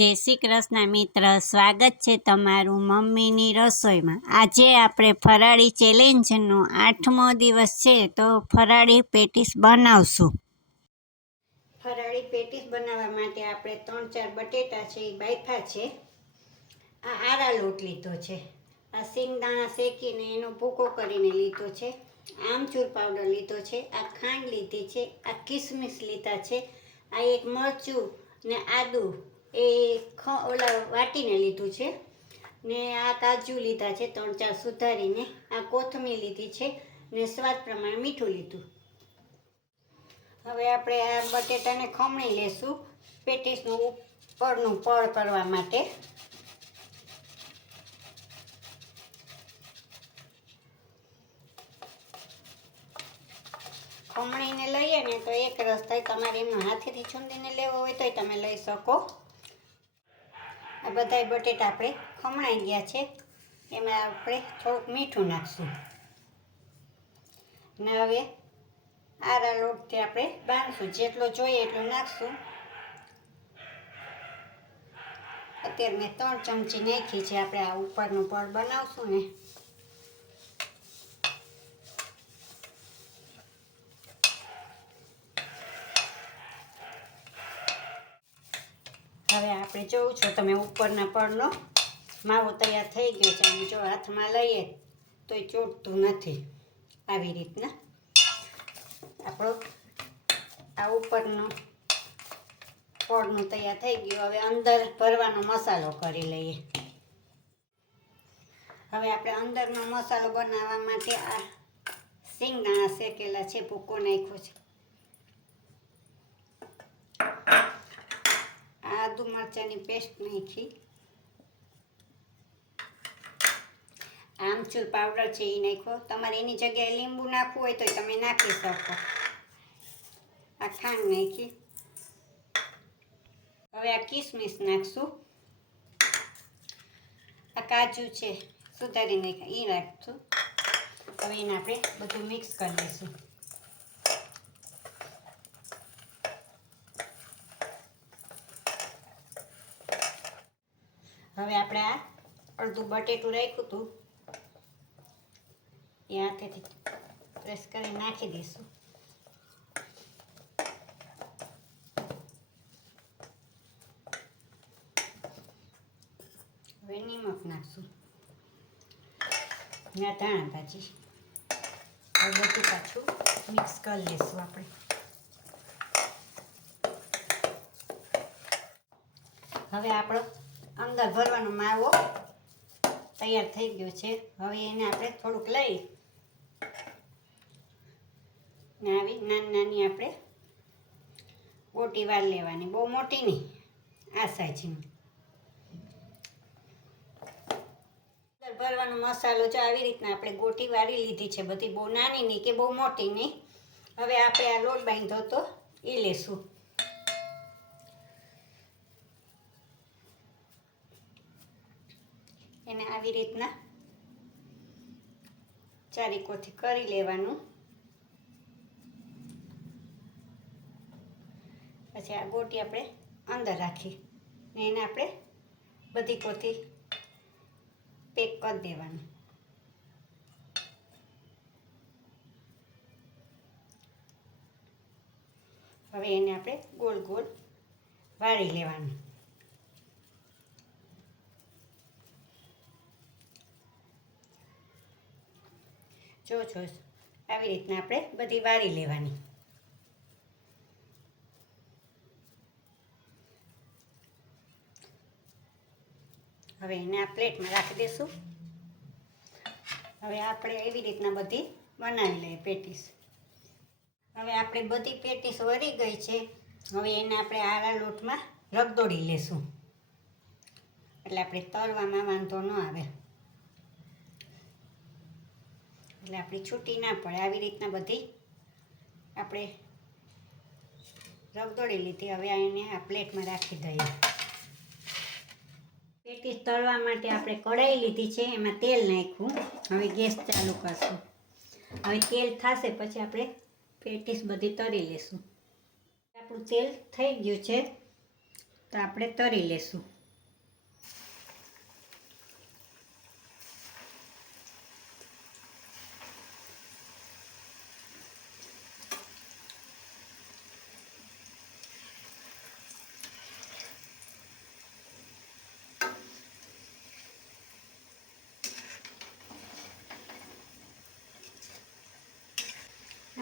જય શ્રી કૃષ્ણ મિત્ર, સ્વાગત છે તમારું મમ્મીની રસોઈમાં। આજે આપણે ફરાળી ચેલેન્જનો 8મો દિવસ છે, તો ફરાળી પેટીસ બનાવશું। ફરાળી પેટીસ બનાવવા માટે આપણે 3-4 બટેટા છે એ બાફા છે। આ આરા લોટ લીધો છે, આ સિંગદાણા શેકીને એનો ભૂકો કરીને લીધો છે, આમચૂર પાવડર લીધો છે, આ ખાંડ લીધી છે, આ કિસમિસ લીધા છે, આ એક મરચું ને આદુ એ ઓલા વાટીને લીધું છે ને આ કાજુ લીધા છે 3-4 સુધારીને, આ કોથમીર લીધી છે ને સ્વાદ પ્રમાણે મીઠું લીધું। હવે આપણે આ બટેટાને ખમણી લેશું પેટીસનું ઉપરનું પડ કરવા માટે। ખમણીને લઈએ ને તો એક રસ થાય, તમારે એમનો હાથેથી છૂંદીને લેવો હોય તોય તમે લઈ શકો। આ બધાય બટેટા આપણે ખમણાઈ ગયા છે, એમાં આપણે થોડુંક મીઠું નાખશું ને હવે આરા લોટથી આપણે બાંધશું, જેટલો જોઈએ એટલું નાખશું। અત્યારે મેં 3 ચમચી નાખી છે, આપણે આ ઉપરનું પડ બનાવશું ને। હવે આપણે જોઉં છો તમે ઉપરના પડનો માવો તૈયાર થઈ ગયો છે, અને જો હાથમાં લઈએ તોય ચોટતું નથી, આવી રીતના આપણો આ ઉપરનો પડનું તૈયાર થઈ ગયું। હવે અંદર ભરવાનો મસાલો કરી લઈએ। હવે આપણે અંદરનો મસાલો બનાવવા માટે આ સિંગદાણા શેકેલા છે, ભૂકો નાખ્યો છે, આદુ મરચાંની પેસ્ટ નાખી, આમચૂર પાવડર છે એ નાખ્યો, તમારે એની જગ્યાએ લીંબુ નાખવું હોય તો તમે નાખી શકો। આ ખાંડ નાખી, હવે આ કિસમિસ નાખશું, આ કાજુ છે સુધારી નાખ્યા એ નાખશું। હવે એને આપણે બધું મિક્સ કરી દઈશું। હવે આપણે આ અડધું બટેટું રાખ્યું હતું એ હાથેથી પ્રેસ કરી નાખી દઈશું। હવે નિમક નાખશું ને ધાણા ભાજી, હવે બધું પાછું મિક્સ કરી લઈશું આપણે। હવે આપણો અંદર ભરવાનો માવો તૈયાર થઈ ગયો છે। હવે એને આપણે થોડુંક લઈ ને આવી નાની નાની આપણે ગોટી વાર લેવાની, બહુ મોટી નહીં, આ સાઈઝની। અંદર ભરવાનો મસાલો જો આવી રીતના આપણે ગોટી વાળી લીધી છે, બધી બહુ નાની નહીં કે બહુ મોટી નહીં। હવે આપણે આ લોટ બાંધ્યો તો એ લેશું, એને આવી રીતના ચારીકોથી કરી લેવાનું, પછી આ ગોટી આપણે અંદર રાખી ને એને આપણે બધી કોથી પેક કરી દેવાનું। હવે એને આપણે ગોળ ગોળ વાળી લેવાનું। જો આવી રીતના આપણે બધી વાળી લેવાની। હવે એને આ પ્લેટમાં રાખી દઈશું। હવે આપણે એવી રીતના બધી બનાવી લઈએ પેટીસ। હવે આપણે બધી પેટીસ વળી ગઈ છે, હવે એને આપણે આરા લોટમાં રગદોળી લેશું, એટલે આપણે તળવામાં વાંધો ન આવે, એટલે આપણી છૂટી ના પડે। આવી રીતના બધી આપણે રગદોળી લીધી, હવે એને આ પ્લેટમાં રાખી દઈએ। પેટીસ તળવા માટે આપણે કઢાઈ લીધી છે, એમાં તેલ નાખ્યું, હવે ગેસ ચાલુ કરશું। હવે તેલ થશે પછી આપણે પેટીસ બધી તળી લેશું। આપણું તેલ થઈ ગયું છે, તો આપણે તળી લેશું.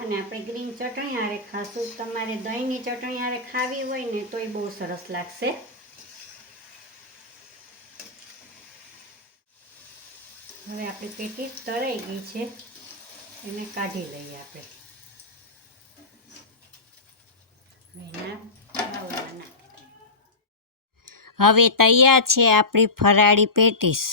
અને આપણે ગ્રીન ચટણી હારે ખાશું. તમારે દહીંની ચટણી હારે ખાવી હોય ને તોય બહુ સરસ લાગશે. હવે આપણી પેટીસ તળાઈ ગઈ છે, એને કાઢી લઈએ આપણે. હવે તૈયાર છે આપણી ફરાળી પેટીસ.